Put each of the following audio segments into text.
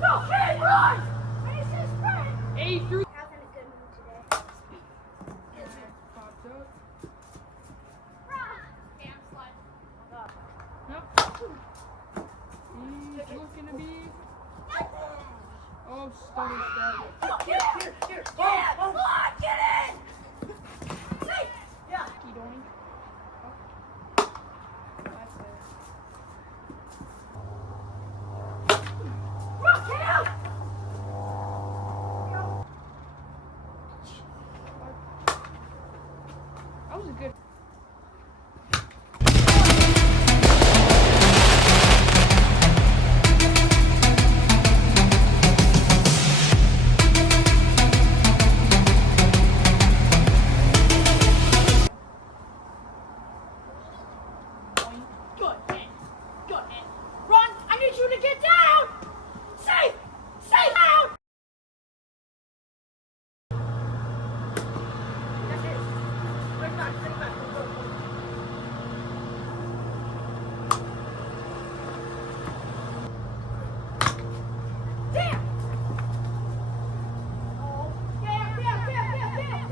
Go, kid, run! Finish his sprint! 8 through. Having a good mood today. Popped up. Run! Okay, I'm sliding. Nope. He's looking to be. Oh, stone start. Get in! Here! Yeah! Come on! Get in! Safe! Yeah! Keep going. Oh. That's it. Run, Cam! That was a good. Good hit! Good hit! Run! I need you to get down! Safe! Safe! Down! That's it. Take back, take back. Go, go, go. Damn! Oh, damn!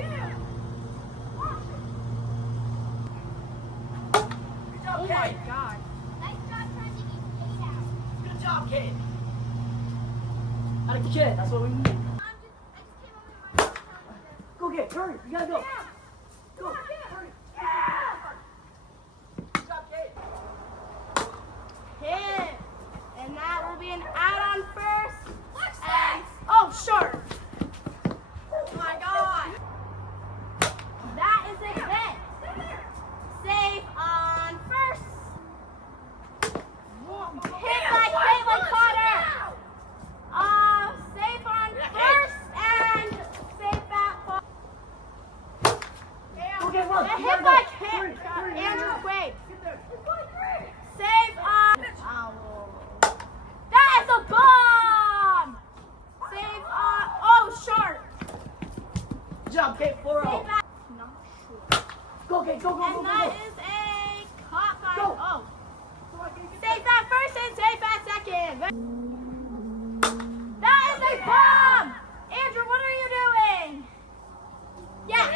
Good job, Oh kid. my god. Nice job trying to get paid out. Good job, kid. Out of kid, that's what we need. I just came over to my house. Go get, hurry, you gotta go. Yeah. Go, hurry. Yeah! Good job, kid. Hit. And that will be an out on first. What's And oh, short. Oh my God. That is a hit. Safe on first. Hit by Caitlin Cotter. Safe on first and safe at ball. Go get one. A You hit gotta by go. Hurry. Andrew Quaid. Get there. It's going great. Save on. That is a bomb. Save on. Oh, short. Good job, kid. 4-0. Save at. Not sure. Go, kid. Go, go, go, And go, that go. is a caught by. Go. Oh. Come on, kid, get Safe at first and safe at second. That is a bomb. Andrew, what are you doing? Yeah.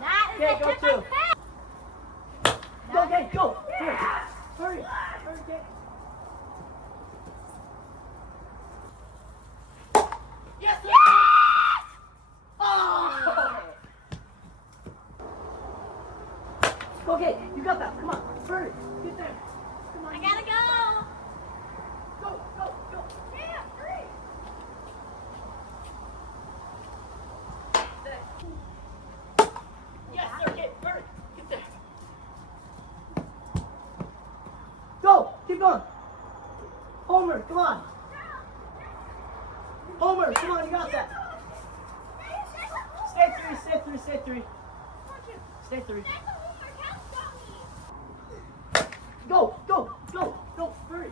That is Okay, a go hit by two. Faye. Go, kid. Go. Hurry. Hurry. Hurry, kid. Yes! Yes! Oh! Go, kid. You got that. Come on. Hurry. Get there. Come on. I gotta go. Go, go, go. Yeah, hurry. Yes, sir, kid. Hurry. Get there. Go. Keep going. Homer, come on. Homer, come on. You got that. Stay three, stay three, stay three. Stay three. Go, go, go, go. Hurry.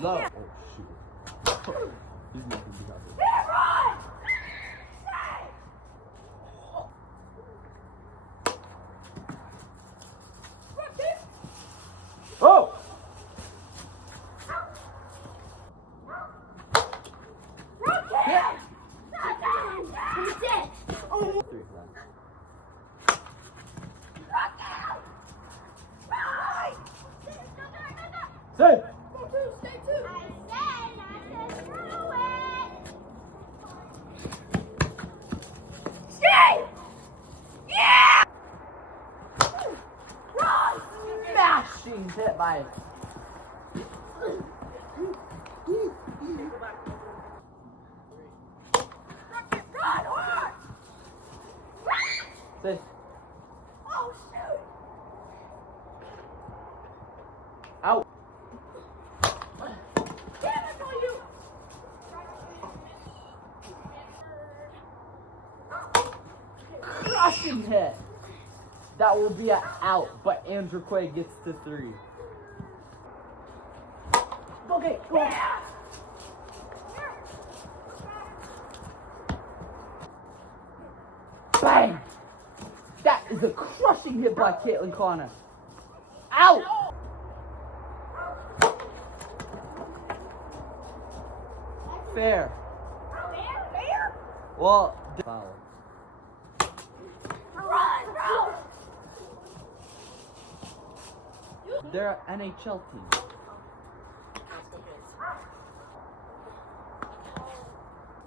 Love. Oh shoot. He's not gonna be happy. Run! Oh! Yeah. He's dead. Oh. Three flat. Save! Stay two. I said not to throw it. Stay! Yeah! Run! Smashing hit by Run! Say. Oh, shoot. Out. Damn it, for you. Crushing hit. That will be an out, but Andrew Quay gets to 3. Okay, go. Bang! That is a crushing hit by Caitlin Connor. Out! Fair. Fair? Well, foul. Run, bro. They're an NHL team.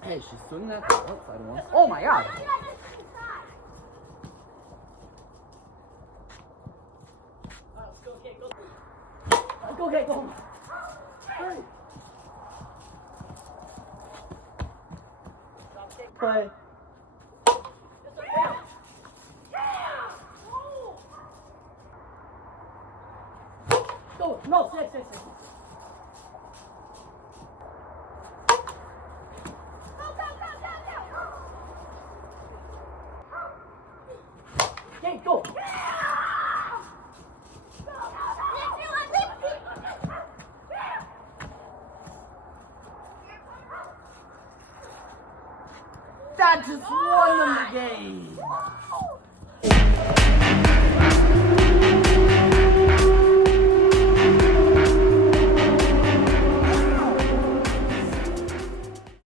Hey, she's swinging at the outside one. Oh my god! Go, get, go. Hurry. Play. Go, no, stay. Okay, go. That just won them the game.